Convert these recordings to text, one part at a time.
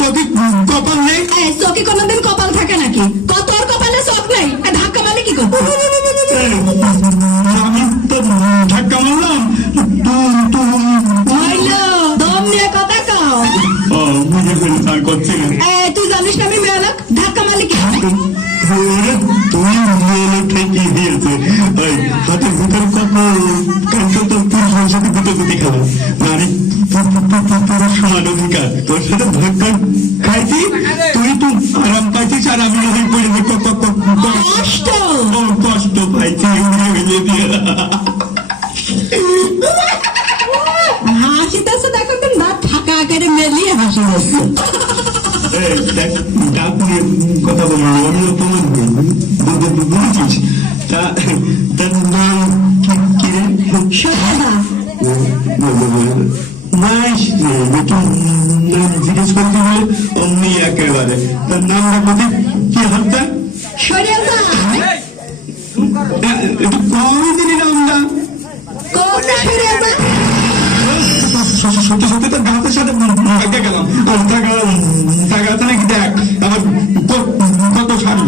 চোখে কপাল নেই? চোখে কোনোদিন কপাল থাকে নাকি? তোর কপালে চোখ নেই, ধাক্কা মারলে কি করবো? আমি তো ধাক্কা মারলাম, দম নিয়ে কথা কও। বুঝে ফেলে তার করছে। তুই জানিস না আমি মেয়ে লোক, ধাক্কা মারলে কি? তুমি ঠিকই দিয়েছে। হাতের ভিতরে কপাল কালকে তো পুরুষের সাথে গুটি খেলা, নারী পুরুষ সমান অধিকার। তোর সাথে ধাক্কা খাইছি, তুই তো আরাম পাইছিস আর আমি কষ্ট পাইছি। হাসিতেছে দেখো, দাঁত ফাঁকা আকারে মেলিয়ে হাসি যাচ্ছে। ডাক নিয়ে কথা বলবো, আমিও তোমার বুঝেছিস। তার নাম কি রে? জিজ্ঞেস করতে হলে অমনি একেবারে তার নামটা বলতে কি হত্যা? একটু কমই দিলি নামটা। সত্যি সত্যি তোর গাছের সাথে ভাগ্যে গেলাম। টাকা নাকি দেখ আমার কত সার।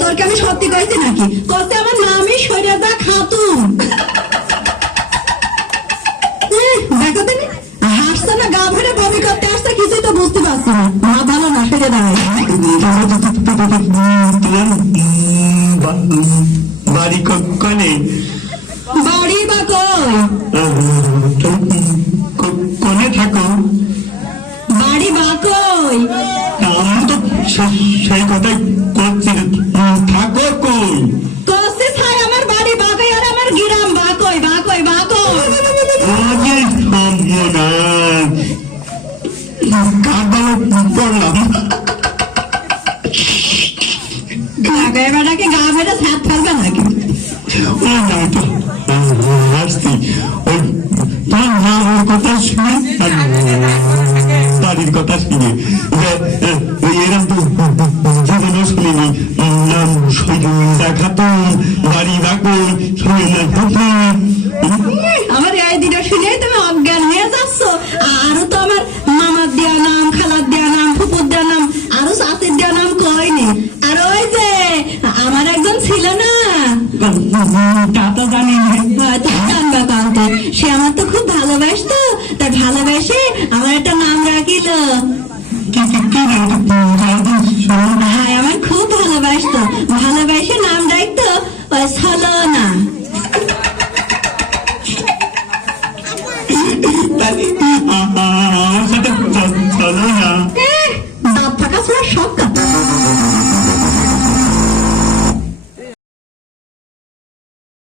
তোরকে আমি সত্যি কইছি নাকি? কত আমার নামই সরিয়াদা খাতুন। দেখো তো হাসছে না, গা ভরে বমি করতে আসছে, কিছুই তো বুঝতে পারছি না। মা ভালো না, সেরে দাঁড়ায়। বাড়ি কনে? বাড়ি বা কই? কনে থাকো? বাড়ি বা কই? আমি তো সেই কথাই করছি, থাকো কই? কষ্টে ছাই আমার বাড়ি বা কই আর আমার গ্রাম বা কই? বা কই বা কই? পড়লাম বেটাকে গা ভেড়ে ছাদ ফেলবে নাকি? হাসছি ওই তোর মার কথা শুনে আর বাড়ির কথা শুনে এরম তো জীবনও শুনিনি। নাম দেখাতো, বাড়ি বাকর আমার এই দিনটা শুনে তুমি অজ্ঞান হয়ে যাচ্ছ। আরো তো আমার মামার দেওয়া নাম, খালার দেওয়া নাম, ফুপুর দেওয়া নাম, আরো চাচির দেওয়া নাম কয়নি। আর ওই যে আমার একজন ছিল না, তা তো জানি জানবা কান্তে, সে আমার তো খুব ভালোবাসতো। তার ভালোবেসে আমার একটা নাম রাখিল। হ্যাঁ, আমার খুব ভালোবাসতো, ভালোবেসে নাম রাখতো ওই ছলনা।